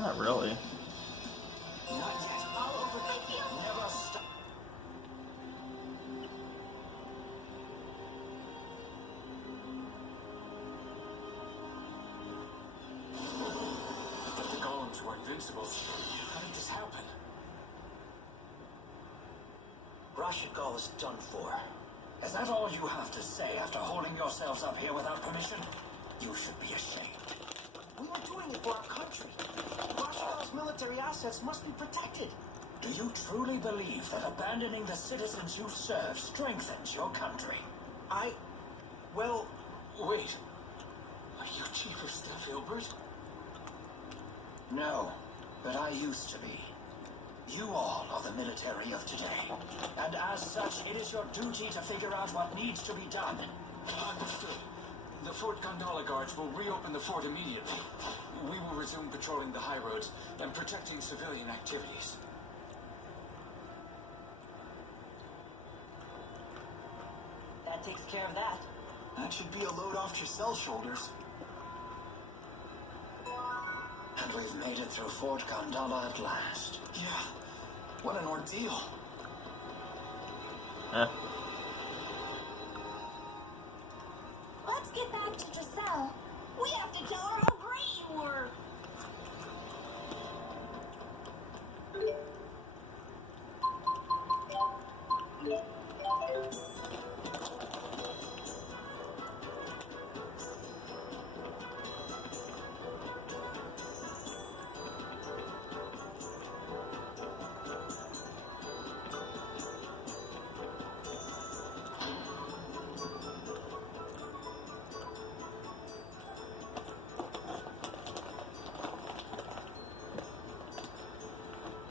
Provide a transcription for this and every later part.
Not really. Not yet. I'll overtake you. Never stop. I thought the golems were invincible. How did this happen? Rashikal is done for. Is that all you have to say after holding yourselves up here without permission? You should be ashamed. We were doing it for our country. Rashikal's military assets must be protected. Do you truly believe that abandoning the citizens you serve strengthens your country? Well... Wait. Are you Chief of Staff Hilbert? No, but I used to be. You all are the military of today. And as such, it is your duty to figure out what needs to be done. Understood. The Fort Gondola guards will reopen the fort immediately. We will resume patrolling the high roads and protecting civilian activities. That takes care of that. That should be a load off Giselle's shoulders. And we've made it through Fort Gondola at last. Yeah. What an ordeal. Let's get back to Giselle. We have to tell her how great you were.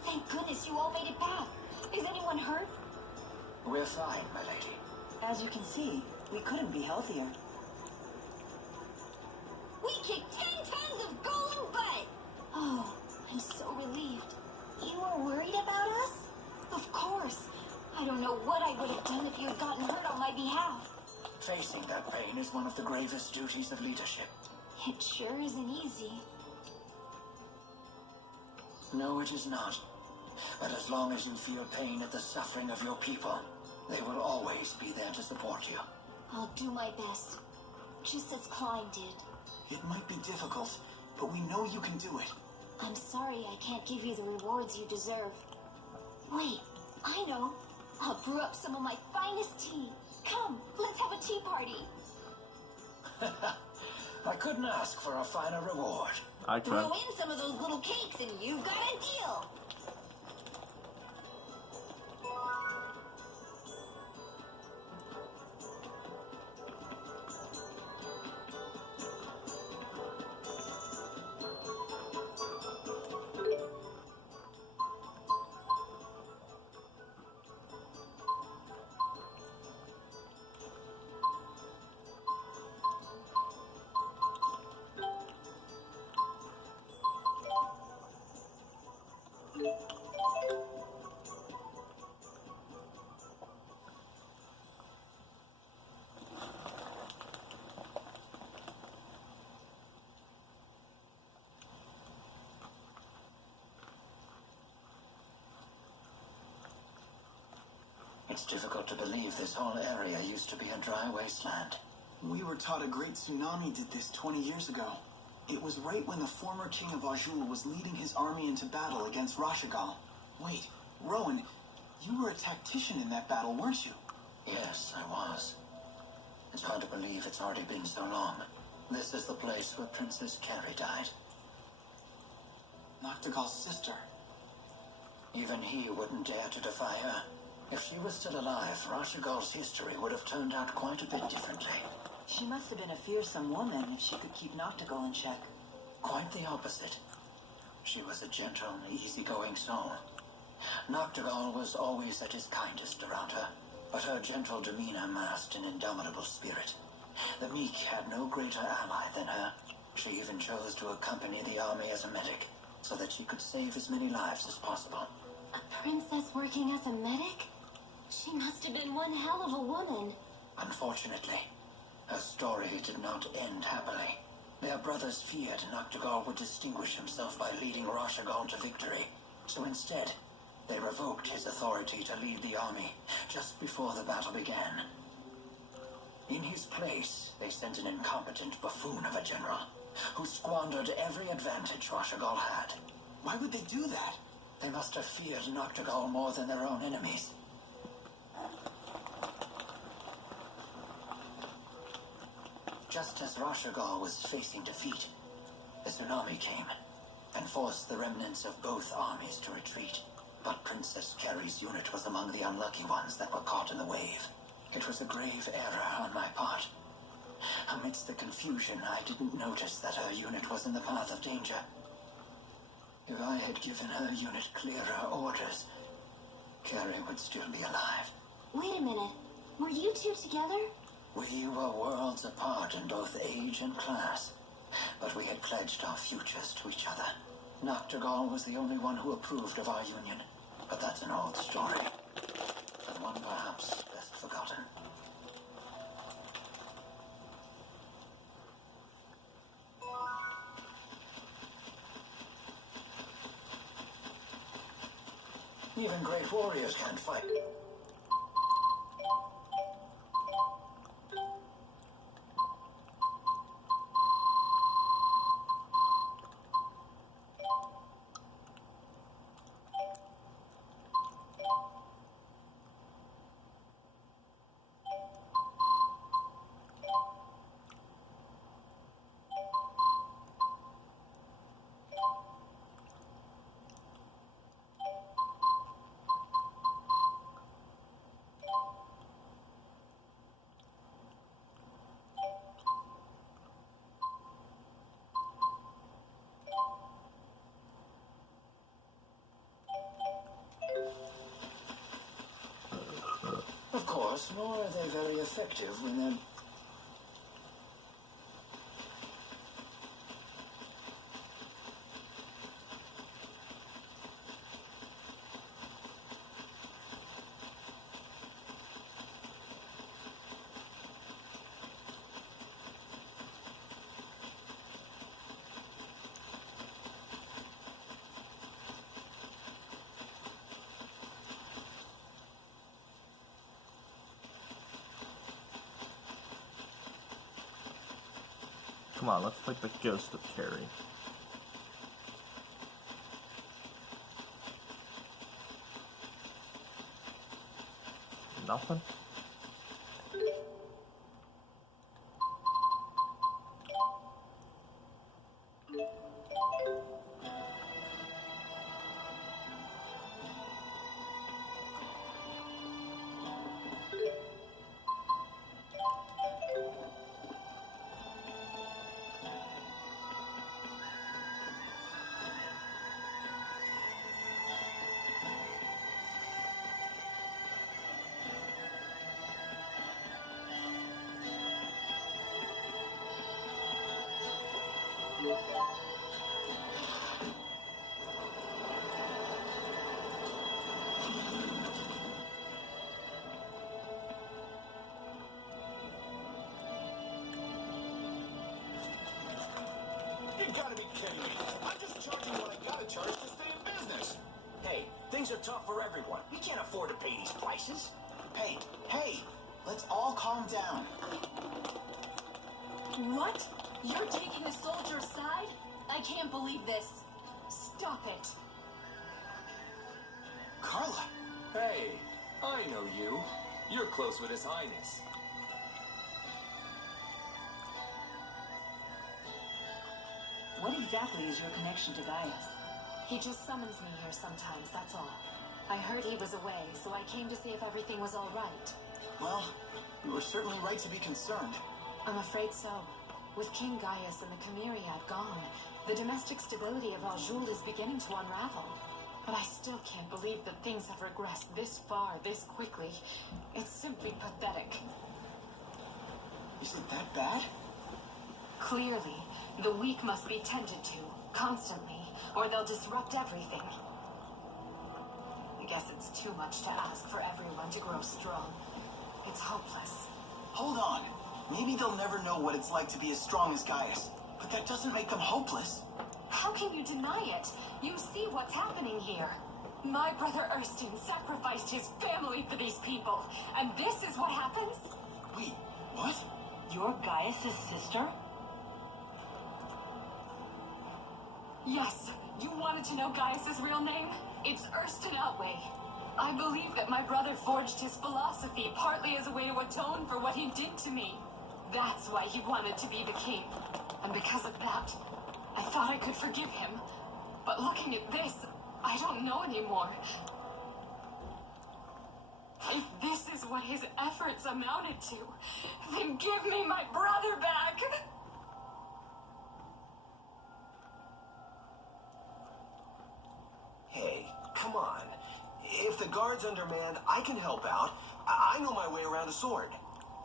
Thank goodness you all made it back. Is anyone hurt? We're fine, my lady. As you can see, we couldn't be healthier. We kicked 10 tons of golem butt! Oh, I'm so relieved. You were worried about us? Of course. I don't know what I would have done if you had gotten hurt on my behalf. Facing that pain is one of the gravest duties of leadership. It sure isn't easy. No, it is not. But as long as you feel pain at the suffering of your people, they will always be there to support you. I'll do my best. Just as Klein did. It might be difficult, but we know you can do it. I'm sorry I can't give you the rewards you deserve. Wait, I know. I'll brew up some of my finest tea. Come, let's have a tea party. I couldn't ask for a finer reward. I could. Throw in some of those little cakes and you've got a deal. It's difficult to believe this whole area used to be a dry wasteland. We were taught a great tsunami did this 20 years ago. It was right when the former king of Ajul was leading his army into battle against Rashigal. Wait, Rowan, you were a tactician in that battle, weren't you? Yes, I was. It's hard to believe it's already been so long. This is the place where Princess Carrie died. Noctigal's sister. Even he wouldn't dare to defy her. If she was still alive, Rashigal's history would have turned out quite a bit differently. She must have been a fearsome woman if she could keep Noctigal in check. Quite the opposite. She was a gentle, easygoing soul. Noctigal was always at his kindest around her, but her gentle demeanor masked an indomitable spirit. The meek had no greater ally than her. She even chose to accompany the army as a medic, so that she could save as many lives as possible. A princess working as a medic? She must have been one hell of a woman. Unfortunately, her story did not end happily. Their brothers feared Noctigal would distinguish himself by leading Rashagal to victory. So instead, they revoked his authority to lead the army just before the battle began. In his place, they sent an incompetent buffoon of a general who squandered every advantage Rashagal had. Why would they do that? They must have feared Noctigal more than their own enemies. Just as Rashagal was facing defeat, a tsunami came and forced the remnants of both armies to retreat. But Princess Carrie's unit was among the unlucky ones that were caught in the wave. It was a grave error on my part. Amidst the confusion, I didn't notice that her unit was in the path of danger. If I had given her unit clearer orders, Carrie would still be alive. Wait a minute. Were you two together? We were worlds apart in both age and class, but we had pledged our futures to each other. Noctigal was the only one who approved of our union, but that's an old story, and one perhaps best forgotten. Even great warriors can't fight. Of course, nor are they very effective when they're... Come on, let's fight the ghost of Carrie. Nothing? You gotta be kidding me. I'm just charging what I gotta charge to stay in business. Hey, things are tough for everyone. We can't afford to pay these prices. Hey, let's all calm down. What? You're taking the soldier's side? I can't believe this. Stop it. Carla. Hey, I know you. You're close with His Highness. What exactly is your connection to Gaius? He just summons me here sometimes, that's all. I heard he was away, so I came to see if everything was all right. Well, you were certainly right to be concerned. I'm afraid so. With King Gaius and the Chimeriad gone, the domestic stability of Aljul is beginning to unravel. But I still can't believe that things have regressed this far, this quickly. It's simply pathetic. Is it that bad? Clearly, the weak must be tended to, constantly, or they'll disrupt everything. I guess it's too much to ask for everyone to grow strong. It's hopeless. Hold on. Maybe they'll never know what it's like to be as strong as Gaius. But that doesn't make them hopeless. How can you deny it? You see what's happening here. My brother Erskine sacrificed his family for these people, and this is what happens? Wait, what? You're Gaius' sister? Yes, you wanted to know Gaius' real name? It's Erskine Outway. I believe that my brother forged his philosophy partly as a way to atone for what he did to me. That's why he wanted to be the king. And because of that, I thought I could forgive him. But looking at this, I don't know anymore. If this is what his efforts amounted to, then give me my brother back! Hey, come on. If the guard's undermanned, I can help out. I know my way around a sword.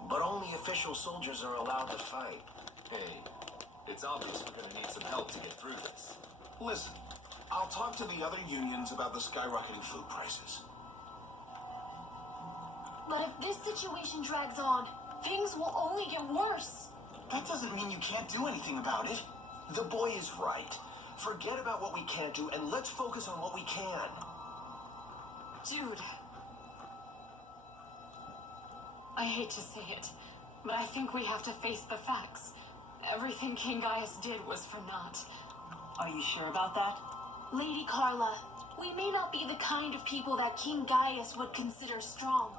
But only official soldiers are allowed to fight. Hey, it's obvious we're gonna need some help to get through this. Listen, I'll talk to the other unions about the skyrocketing food prices. But if this situation drags on, things will only get worse. That doesn't mean you can't do anything about it. The boy is right. Forget about what we can't do and let's focus on what we can. Jude. I hate to say it, but I think we have to face the facts. Everything King Gaius did was for naught. Are you sure about that? Lady Carla, we may not be the kind of people that King Gaius would consider strong.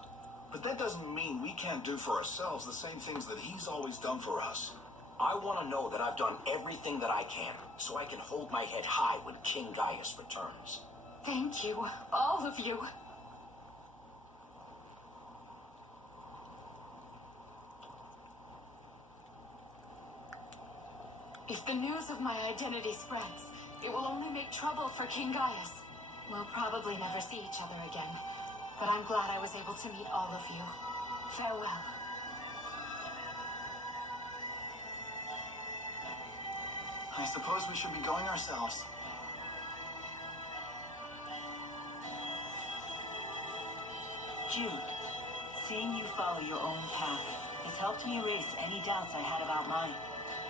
But that doesn't mean we can't do for ourselves the same things that he's always done for us. I want to know that I've done everything that I can, so I can hold my head high when King Gaius returns. Thank you, all of you. If the news of my identity spreads, it will only make trouble for King Gaius. We'll probably never see each other again, but I'm glad I was able to meet all of you. Farewell. I suppose we should be going ourselves. Jude, seeing you follow your own path has helped me erase any doubts I had about mine.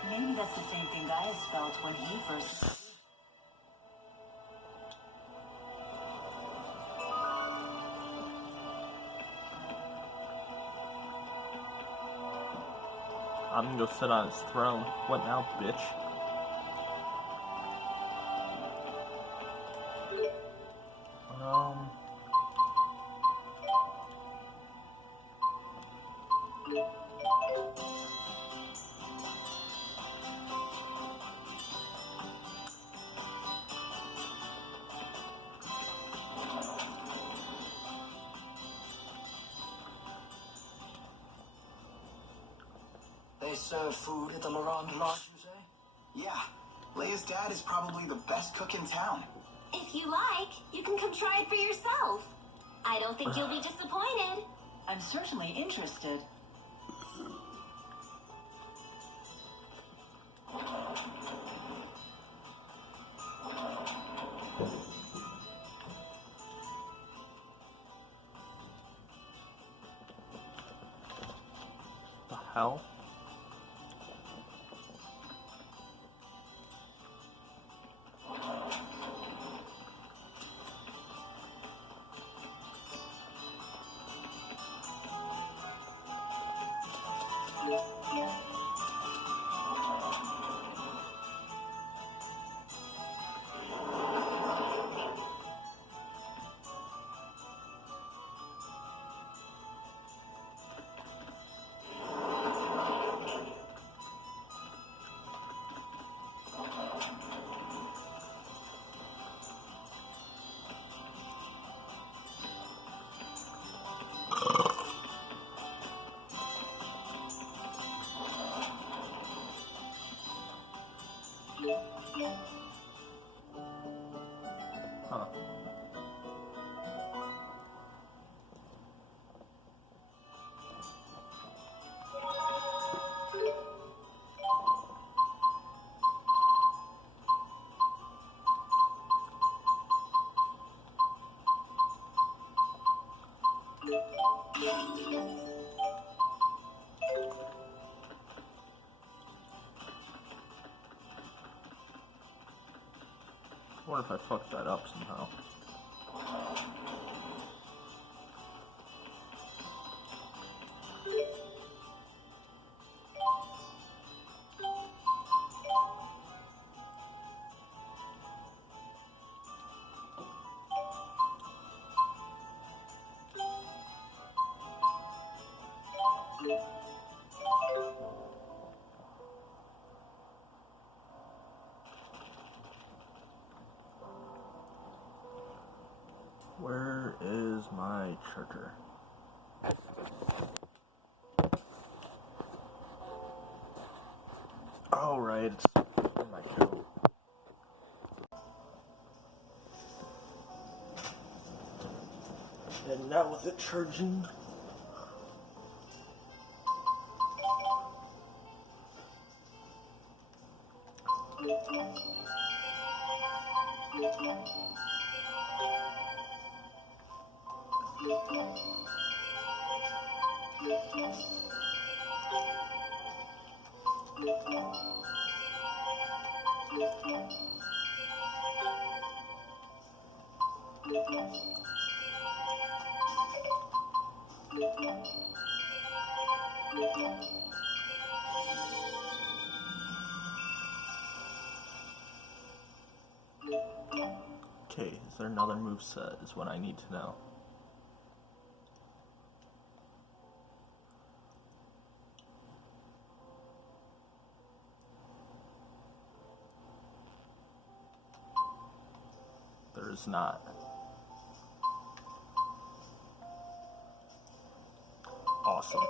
Maybe that's the same thing Gaius felt when he first... I'm gonna go sit on his throne. What now, bitch? They serve food at the Miranda Lodge, you say? Yeah. Leia's dad is probably the best cook in town. If you like, you can come try it for yourself. I don't think you'll be disappointed. I'm certainly interested. The hell? Huh. wonder if I fucked that up somehow. Where is my charger? Oh, right, it's in my coat. And now with it charging. Okay, is there another moveset is what I need to know. There is not. Awesome.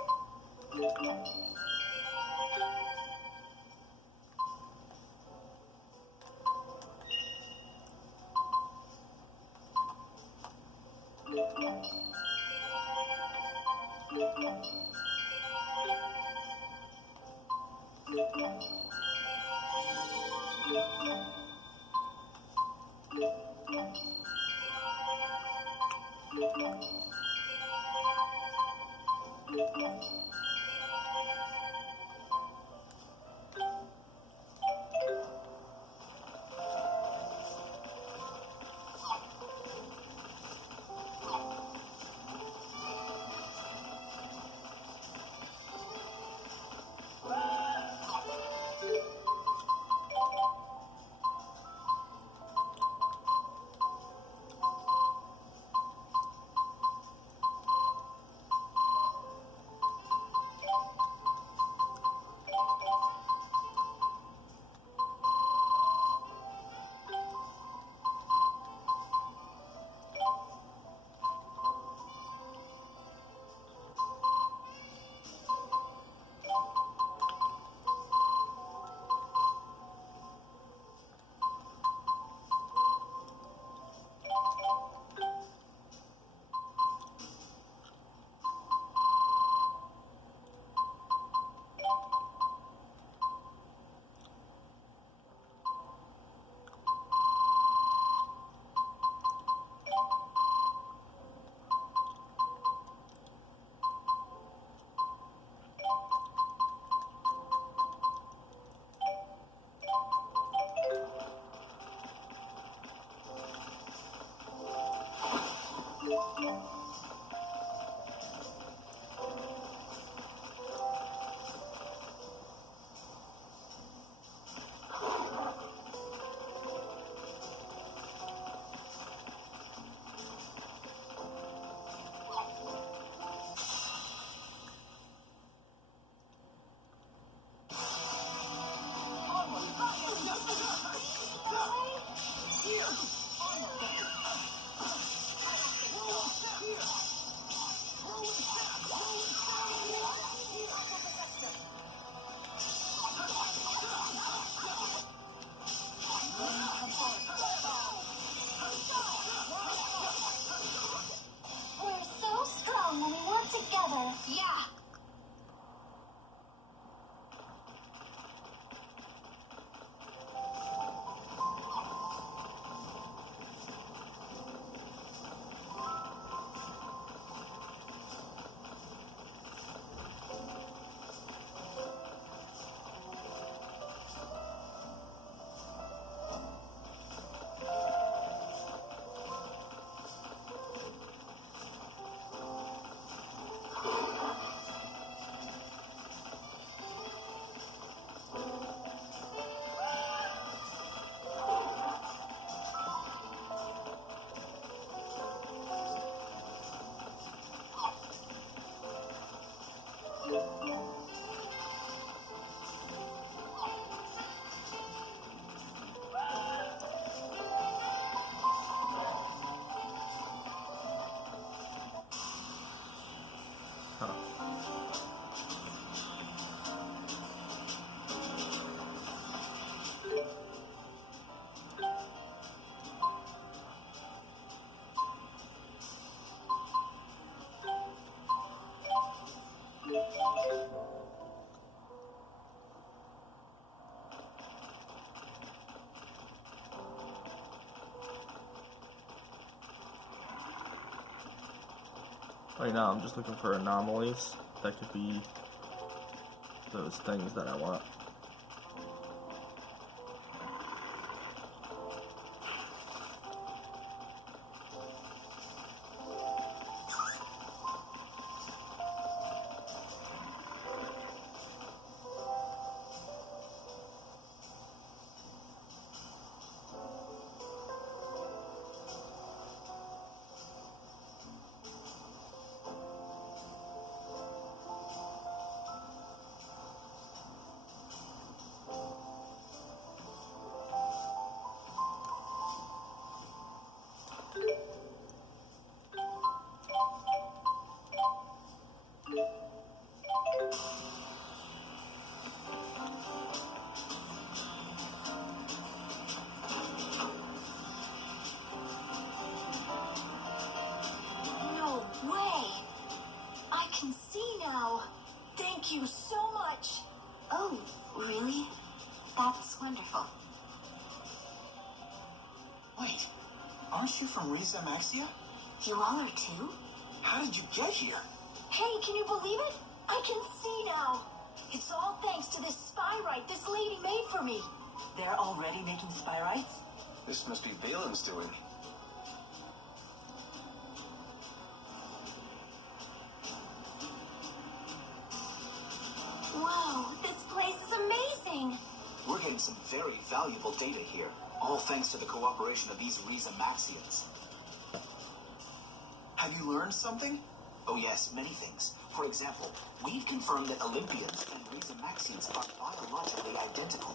Right now, I'm just looking for anomalies that could be those things that I want. No way! I can see now. Thank you so much. Oh, really? That's wonderful. Wait, aren't you from Riza Maxia? You all are too? How did you get here? Hey, can you believe it? I can see now. It's all thanks to this spyrite this lady made for me. They're already making spyrites? This must be Balin's doing. Whoa, this place is amazing. We're getting some very valuable data here, all thanks to the cooperation of these Riza Maxians. Have you learned something? Oh yes, many things. For example, we've confirmed that Olympians and Riza Maxians are biologically identical.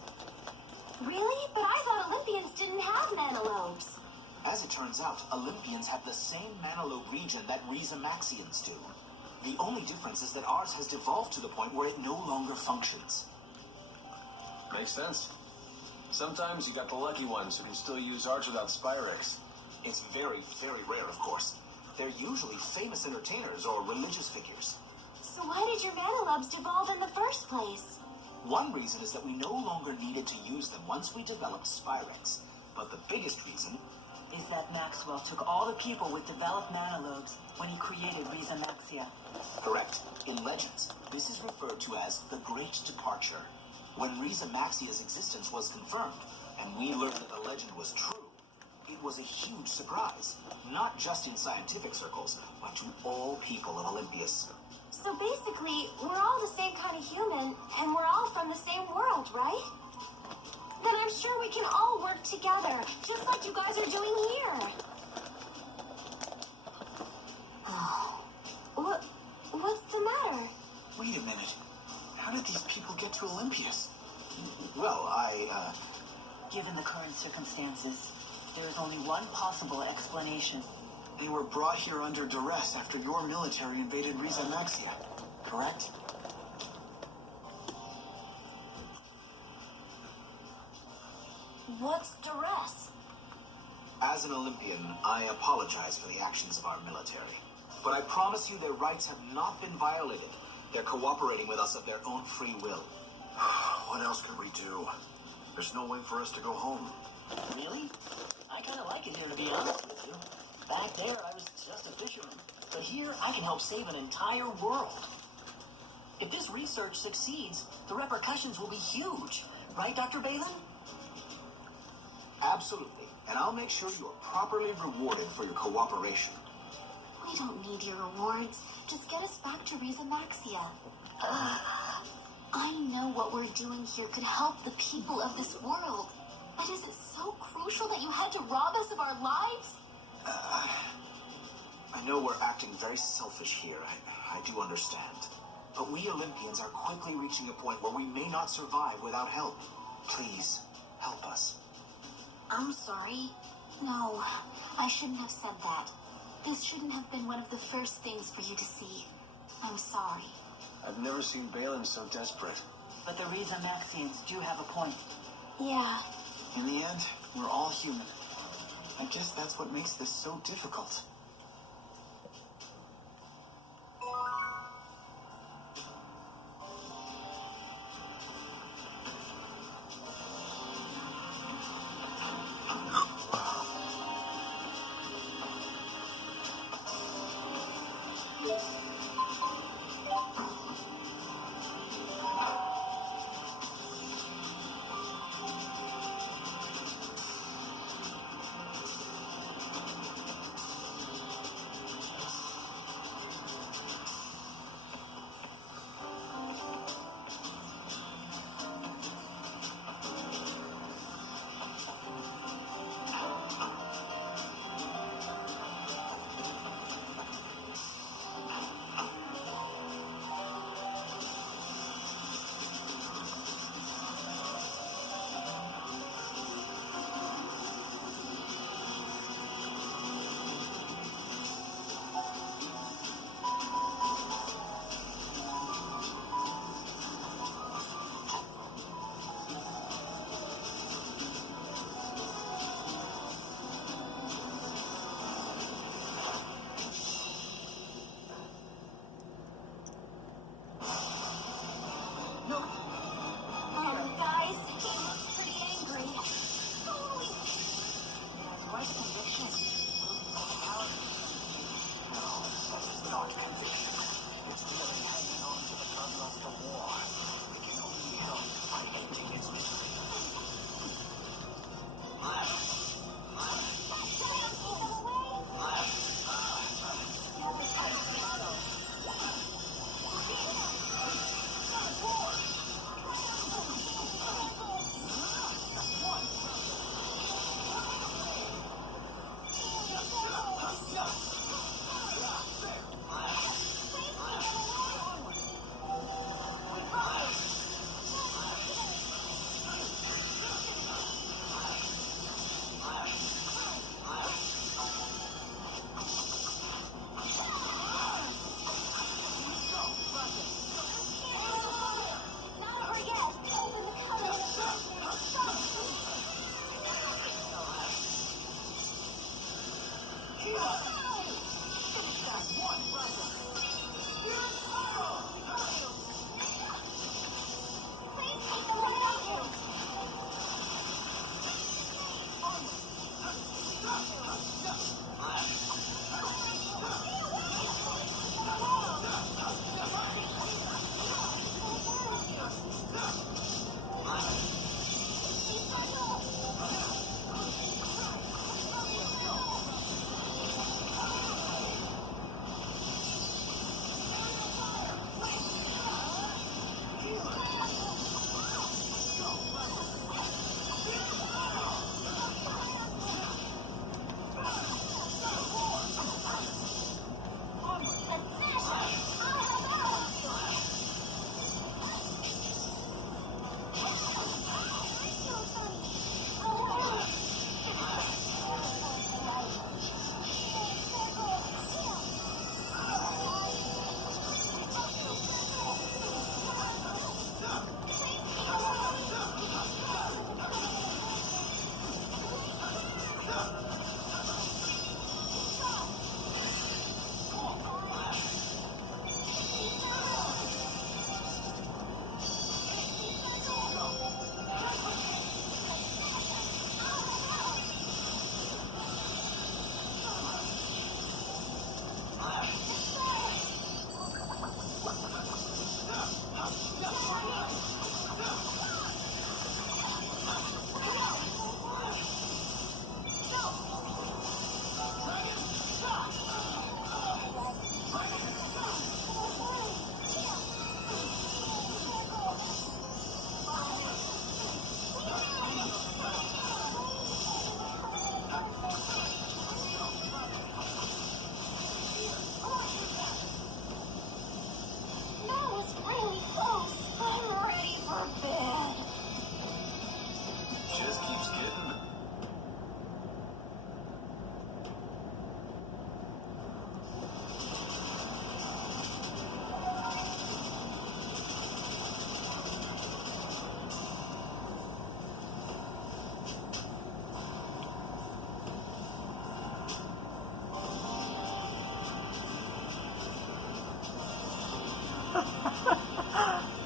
Really? But I thought Olympians didn't have nanolobes. As it turns out, Olympians have the same manalobe region that Riza Maxians do. The only difference is that ours has devolved to the point where it no longer functions. Makes sense. Sometimes you got the lucky ones who can still use arts without Spyrex. It's very, very rare, of course. They're usually famous entertainers or religious figures. So why did your nanolobes devolve in the first place? One reason is that we no longer needed to use them once we developed Spyrex. But the biggest reason Is that Maxwell took all the people with developed nanolobes when he created Riza Maxia. correct. In legends, this is referred to as the Great Departure. When Riza Maxia's existence was confirmed, and we learned that the legend was true, it was a huge surprise, not just in scientific circles, but to all people of Olympias. So basically, we're all the same kind of human, and we're all from the same world, right? Then I'm sure we can all work together, just like you guys are doing here. What's the matter? Wait a minute. How did these people get to Olympias? Well, Given the current circumstances, there is only one possible explanation. They were brought here under duress after your military invaded Riza Maxia, correct? What's duress? As an Olympian, I apologize for the actions of our military. But I promise you their rights have not been violated. They're cooperating with us of their own free will. What else could we do? There's no way for us to go home. Really? I kind of like it here, to be honest with you. Back there, I was just a fisherman. But here, I can help save an entire world. If this research succeeds, the repercussions will be huge. Right, Dr. Balin? Absolutely. And I'll make sure you are properly rewarded for your cooperation. We don't need your rewards. Just get us back to Riza Maxia. I know what we're doing here could help the people of this world. But is it so crucial that you had to rob us of our lives? I know we're acting very selfish here. I do understand. But we Olympians are quickly reaching a point where we may not survive without help. Please, help us. I'm sorry. No, I shouldn't have said that. This shouldn't have been one of the first things for you to see. I'm sorry. I've never seen Balin so desperate. But the Riza Maxians do have a point. Yeah. In the end, we're all human. I guess that's what makes this so difficult. Guys, he looks pretty angry. Holy Where's the conviction? No, this is not conviction. It's merely hanging on to the burden of the war. We can only help by ending its misery.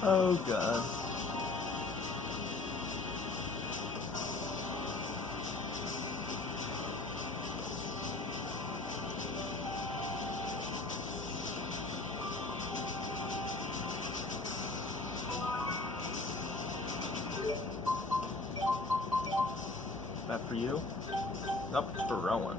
Oh god. you? Nope, it's for Rowan.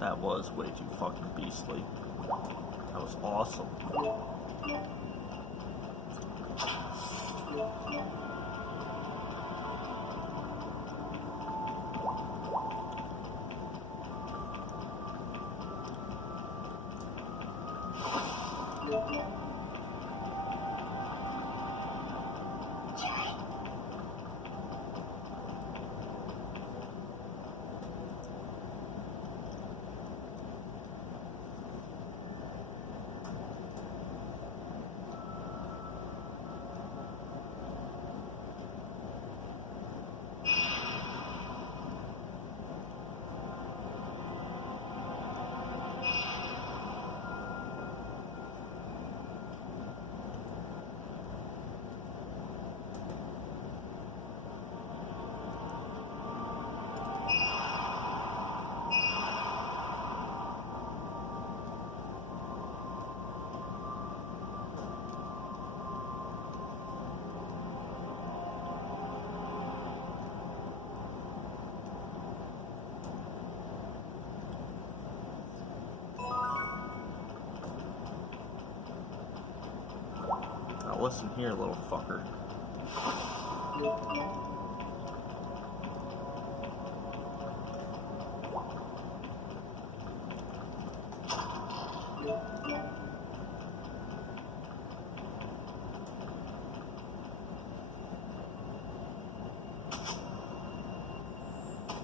That was way too fucking beastly. That was awesome. Now listen here, little fucker.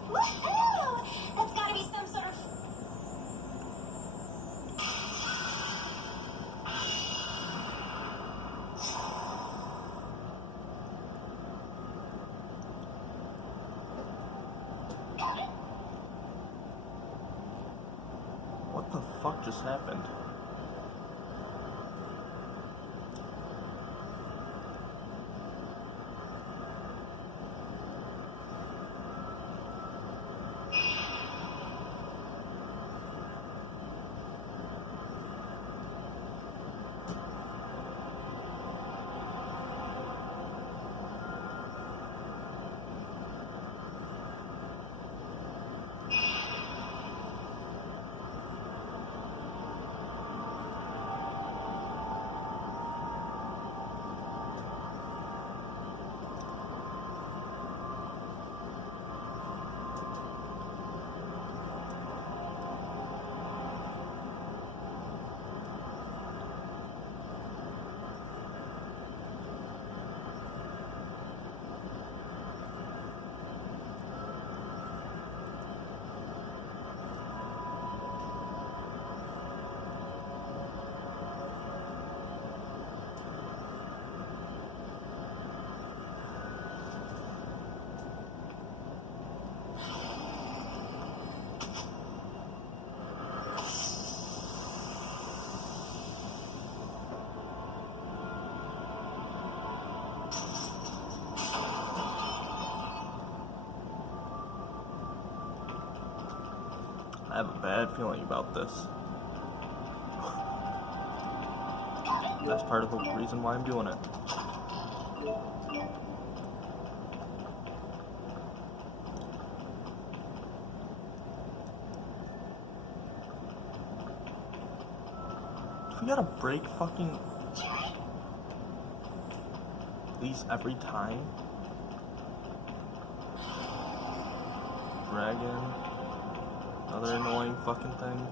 Woohoo! That's gotta be some sort of... What the fuck just happened? I have a bad feeling about this. That's part of the reason why I'm doing it. We gotta break fucking these every time. Dragon. Another annoying fucking thing.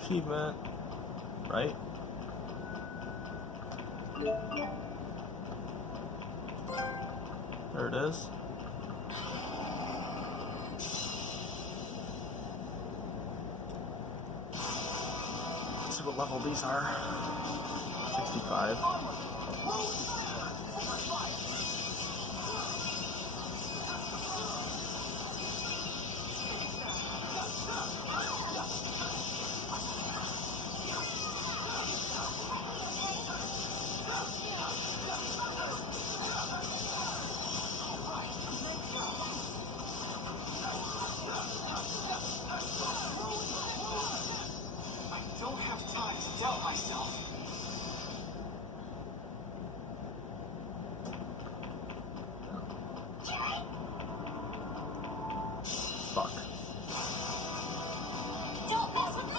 Achievement, right? There it is. Let's see what level these are. 65. I don't have time to doubt myself. Fuck. Don't mess with me!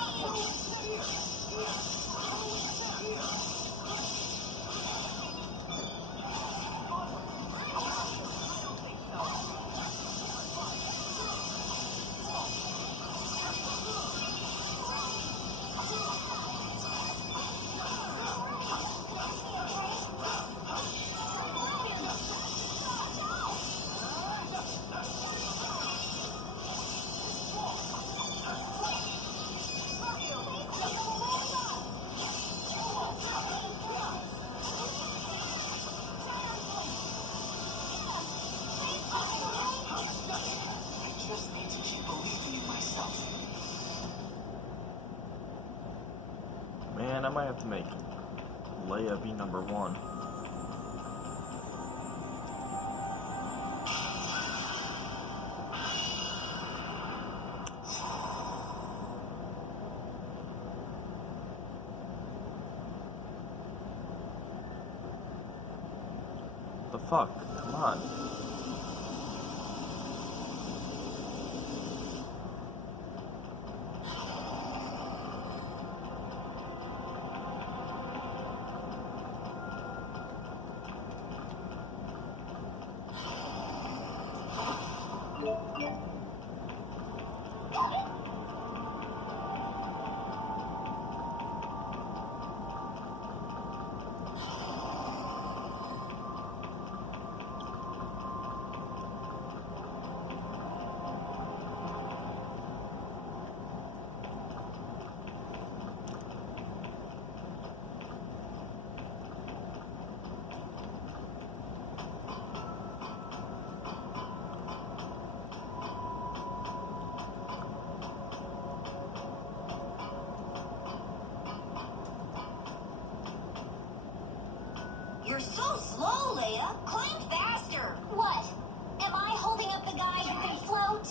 I just need to keep believing in myself. Man, I might have to make Leia be number one. The fuck? Come on. You're so slow, Leia. Climb faster. What? Am I holding up the guy who can float?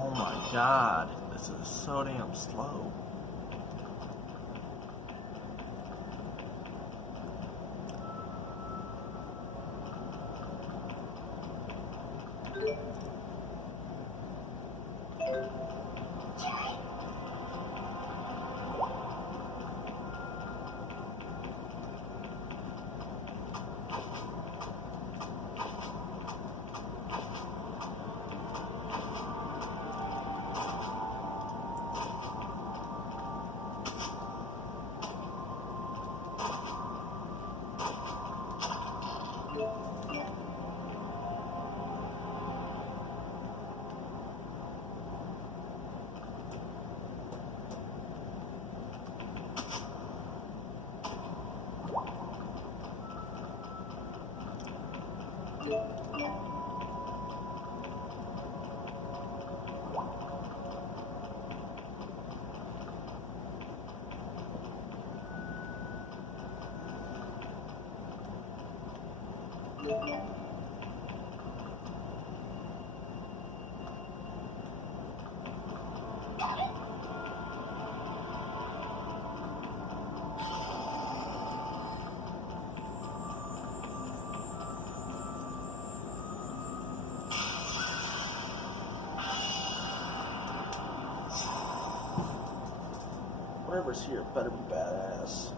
Oh my god, this is so damn slow. Whatever's here better be badass.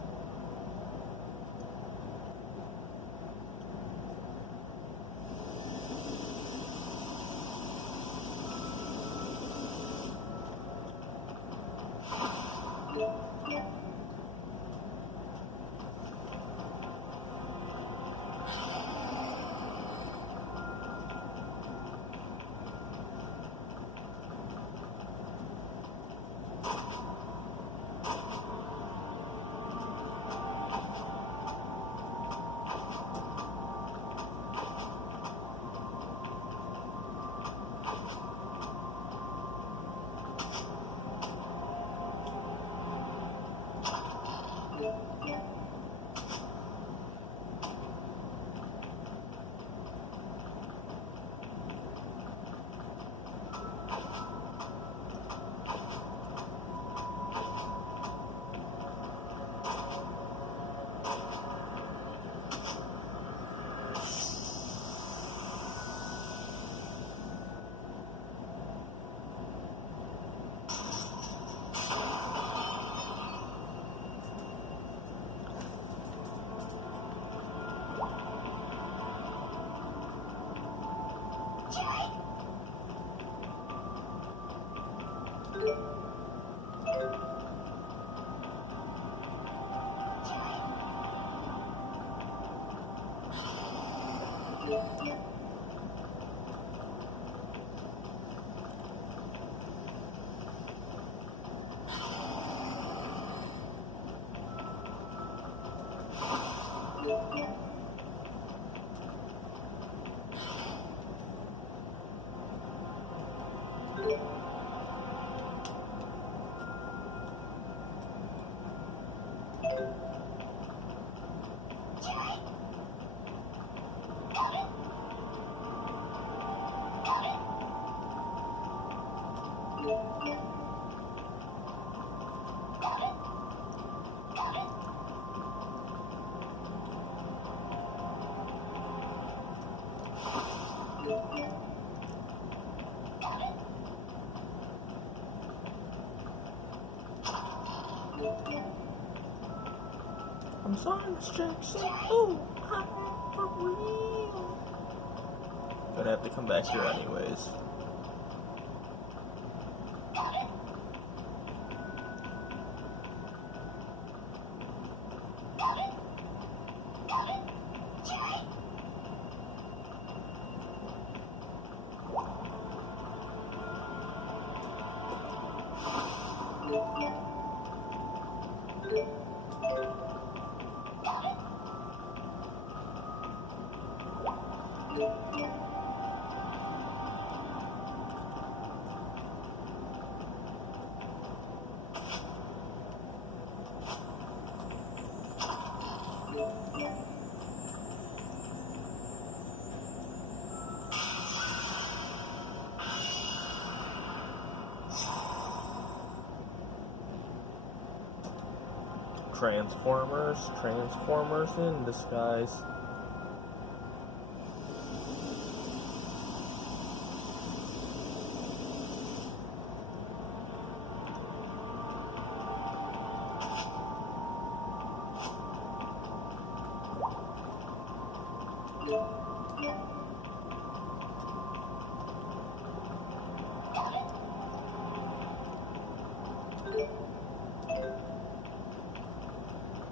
I'm sorry, Miss Jackson. Oh, I'm for real. Gonna have to come back here anyways. Transformers in disguise.